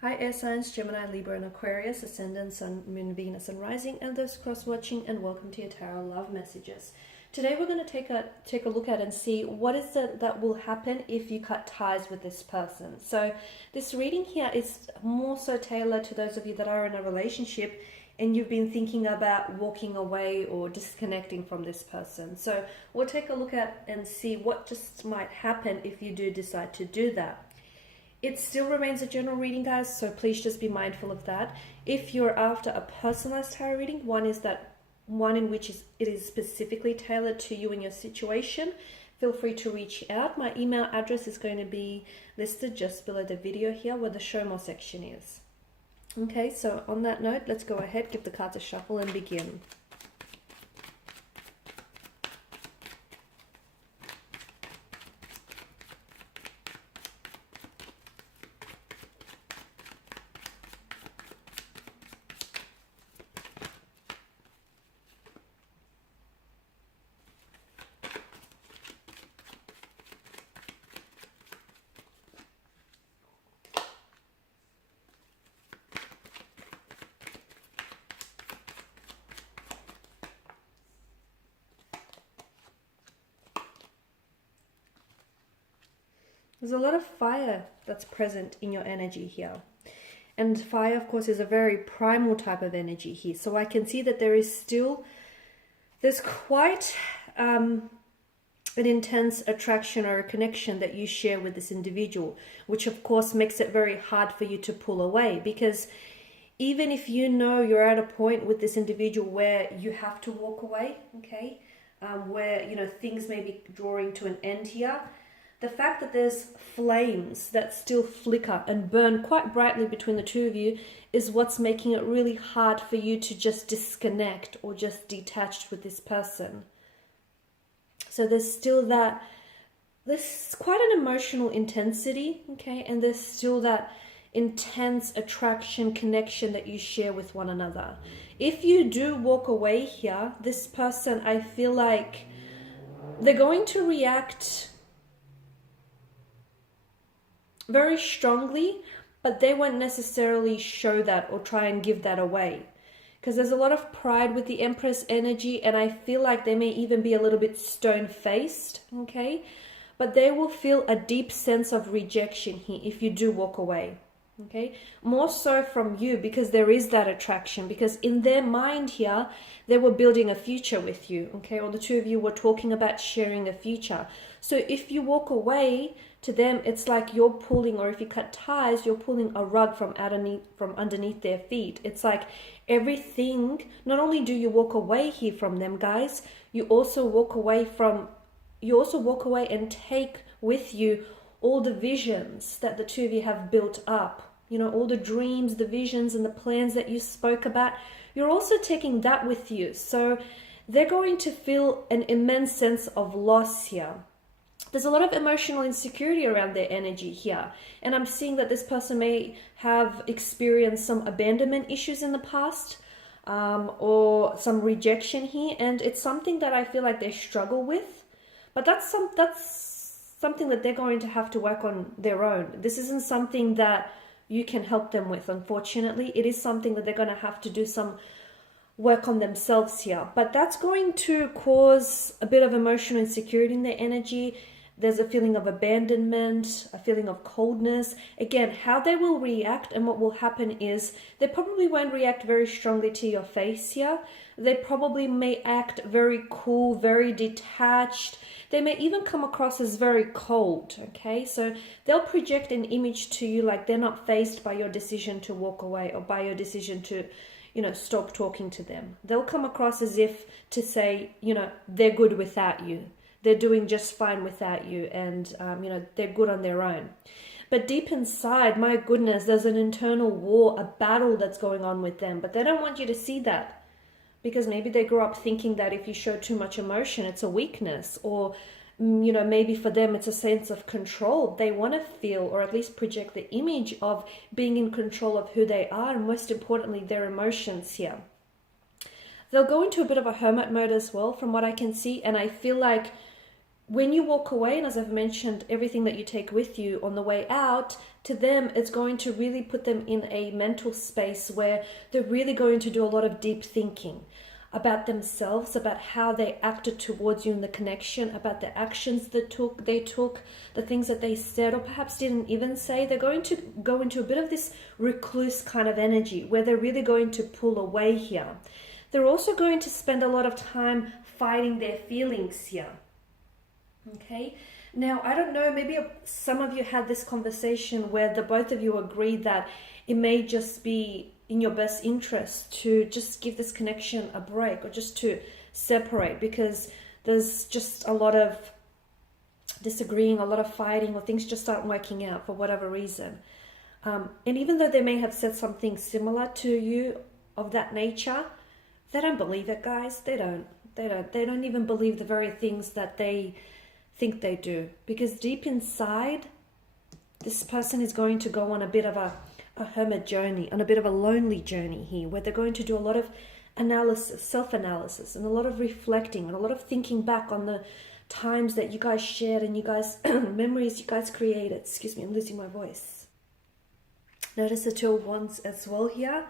Hi air signs, Gemini, Libra and Aquarius, Ascendant, Sun, Moon, Venus and Rising, and those cross-watching, and welcome to your Tarot Love Messages. Today we're going to take a look at and see what is it that will happen if you cut ties with this person. So this reading here is more so tailored to those of you that are in a relationship and you've been thinking about walking away or disconnecting from this person. So we'll take a look at and see what just might happen if you do decide to do that. It still remains a general reading, guys, so please just be mindful of that. If you're after a personalized tarot reading, one in which it is specifically tailored to you and your situation, feel free to reach out. My email address is going to be listed just below the video here where the show more section is. Okay, so on that note, let's go ahead, give the cards a shuffle and begin. There's a lot of fire that's present in your energy here. And fire, of course, is a very primal type of energy here. So I can see that there's quite an intense attraction or a connection that you share with this individual, which of course makes it very hard for you to pull away, because even if you know you're at a point with this individual where you have to walk away, okay, where, you know, things may be drawing to an end here, the fact that there's flames that still flicker and burn quite brightly between the two of you is what's making it really hard for you to just disconnect or just detach with this person. So there's quite an emotional intensity, okay, and there's still that intense attraction, connection that you share with one another. If you do walk away here, this person, I feel like they're going to react very strongly, but they won't necessarily show that or try and give that away, because there's a lot of pride with the Empress energy, and I feel like they may even be a little bit stone-faced, okay, but they will feel a deep sense of rejection here if you do walk away, okay, more so from you, because there is that attraction, because in their mind here they were building a future with you, okay, or the two of you were talking about sharing a future. So if you walk away, to them it's like you're pulling, or if you cut ties, you're pulling a rug from underneath their feet. It's like everything, not only do you walk away here from them, guys, you also walk away and take with you all the visions that the two of you have built up, you know, all the dreams, the visions and the plans that you spoke about. You're also taking that with you. So they're going to feel an immense sense of loss here. There's a lot of emotional insecurity around their energy here. And I'm seeing that this person may have experienced some abandonment issues in the past, or some rejection here. And it's something that I feel like they struggle with. But that's something that they're going to have to work on their own. This isn't something that you can help them with, unfortunately. It is something that they're going to have to do some work on themselves here. But that's going to cause a bit of emotional insecurity in their energy. There's a feeling of abandonment, a feeling of coldness. Again, how they will react and what will happen is they probably won't react very strongly to your face here. They probably may act very cool, very detached. They may even come across as very cold, okay? So they'll project an image to you like they're not fazed by your decision to walk away or by your decision to, you know, stop talking to them. They'll come across as if to say, you know, they're good without you. They're doing just fine without you, and, you know, they're good on their own. But deep inside, my goodness, there's an internal war, a battle that's going on with them. But they don't want you to see that, because maybe they grew up thinking that if you show too much emotion, it's a weakness, or, you know, maybe for them it's a sense of control. They want to feel, or at least project the image of being in control of who they are, and most importantly, their emotions here. They'll go into a bit of a hermit mode as well, from what I can see, and I feel like when you walk away, and as I've mentioned, everything that you take with you on the way out, to them, it's going to really put them in a mental space where they're really going to do a lot of deep thinking about themselves, about how they acted towards you in the connection, about the actions they took, the things that they said or perhaps didn't even say. They're going to go into a bit of this recluse kind of energy where they're really going to pull away here. They're also going to spend a lot of time fighting their feelings here. Okay, now I don't know, maybe some of you had this conversation where the both of you agreed that it may just be in your best interest to just give this connection a break, or just to separate, because there's just a lot of disagreeing, a lot of fighting, or things just aren't working out for whatever reason. And even though they may have said something similar to you of that nature, they don't believe it, guys. They don't even believe the very things that they think they do, because deep inside, this person is going to go on a bit of a hermit journey, on a bit of a lonely journey here, where they're going to do a lot of analysis, self-analysis, and a lot of reflecting, and a lot of thinking back on the times that you guys shared, and you guys memories you guys created. Excuse me, I'm losing my voice. Notice the Two of Wands as well here,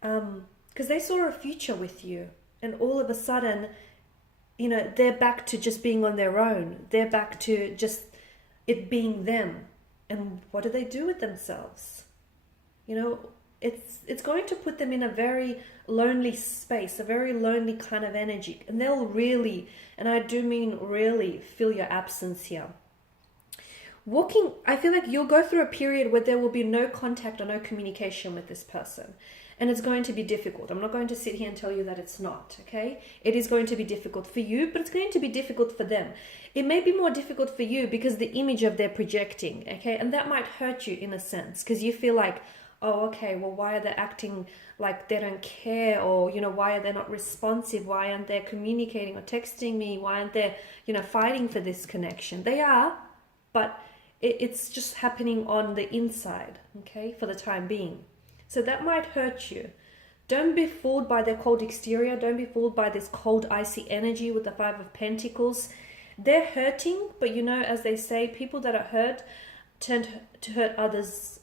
because they saw a future with you, and all of a sudden, you know, they're back to just being on their own. They're back to just it being them. And what do they do with themselves? You know, it's going to put them in a very lonely space, a very lonely kind of energy. And they'll really, and I do mean really, feel your absence here. I feel like you'll go through a period where there will be no contact or no communication with this person. And it's going to be difficult. I'm not going to sit here and tell you that it's not, okay? It is going to be difficult for you, but it's going to be difficult for them. It may be more difficult for you because the image of they're projecting, okay? And that might hurt you in a sense, because you feel like, oh, okay, well, why are they acting like they don't care? Or, you know, why are they not responsive? Why aren't they communicating or texting me? Why aren't they, you know, fighting for this connection? They are, but it's just happening on the inside, okay, for the time being. So that might hurt you. Don't be fooled by their cold exterior. Don't be fooled by this cold, icy energy with the Five of Pentacles. They're hurting, but you know, as they say, people that are hurt tend to hurt others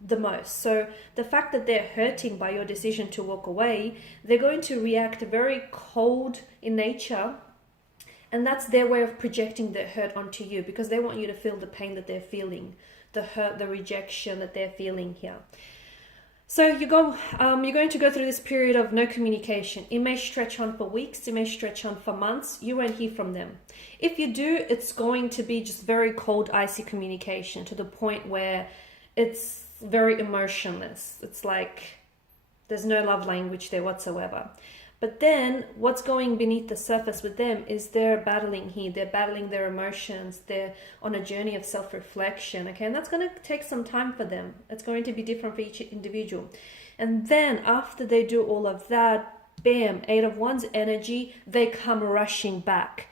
the most. So the fact that they're hurting by your decision to walk away, they're going to react very cold in nature. And that's their way of projecting their hurt onto you, because they want you to feel the pain that they're feeling, the hurt, the rejection that they're feeling here. So you're going to go through this period of no communication. It may stretch on for weeks. It may stretch on for months. You won't hear from them. If you do, it's going to be just very cold, icy communication, to the point where it's very emotionless. It's like there's no love language there whatsoever. But then what's going beneath the surface with them is they're battling here. They're battling their emotions. They're on a journey of self-reflection. Okay, and that's going to take some time for them. It's going to be different for each individual. And then after they do all of that, bam, Eight of Wands energy, they come rushing back.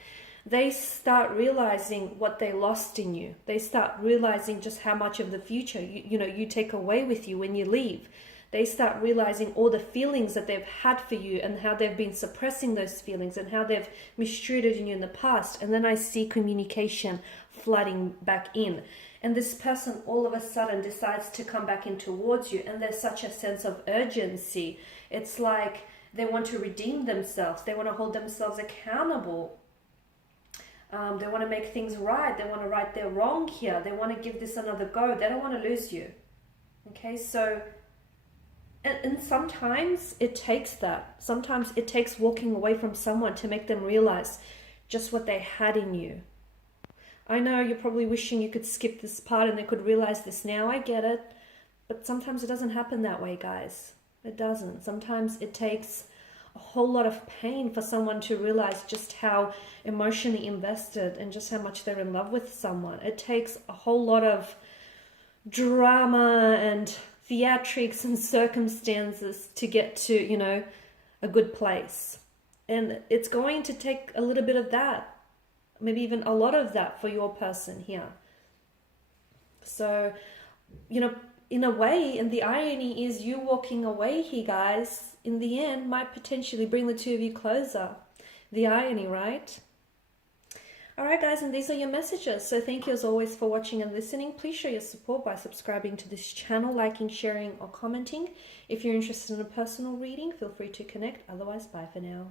They start realizing what they lost in you. They start realizing just how much of the future you take away with you when you leave. They start realizing all the feelings that they've had for you, and how they've been suppressing those feelings, and how they've mistreated you in the past. And then I see communication flooding back in. And this person all of a sudden decides to come back in towards you. And there's such a sense of urgency. It's like they want to redeem themselves. They want to hold themselves accountable. They want to make things right. They want to right their wrong here. They want to give this another go. They don't want to lose you. Okay, so... And sometimes it takes that. Sometimes it takes walking away from someone to make them realize just what they had in you. I know you're probably wishing you could skip this part and they could realize this now. I get it. But sometimes it doesn't happen that way, guys. It doesn't. Sometimes it takes a whole lot of pain for someone to realize just how emotionally invested and just how much they're in love with someone. It takes a whole lot of drama and theatrics and circumstances to get to, a good place. And it's going to take a little bit of that, maybe even a lot of that for your person here. So, in a way, and the irony is you walking away here, guys, in the end might potentially bring the two of you closer. The irony, right? All right, guys, and these are your messages. So thank you as always for watching and listening. Please show your support by subscribing to this channel, liking, sharing, or commenting. If you're interested in a personal reading, feel free to connect. Otherwise, bye for now.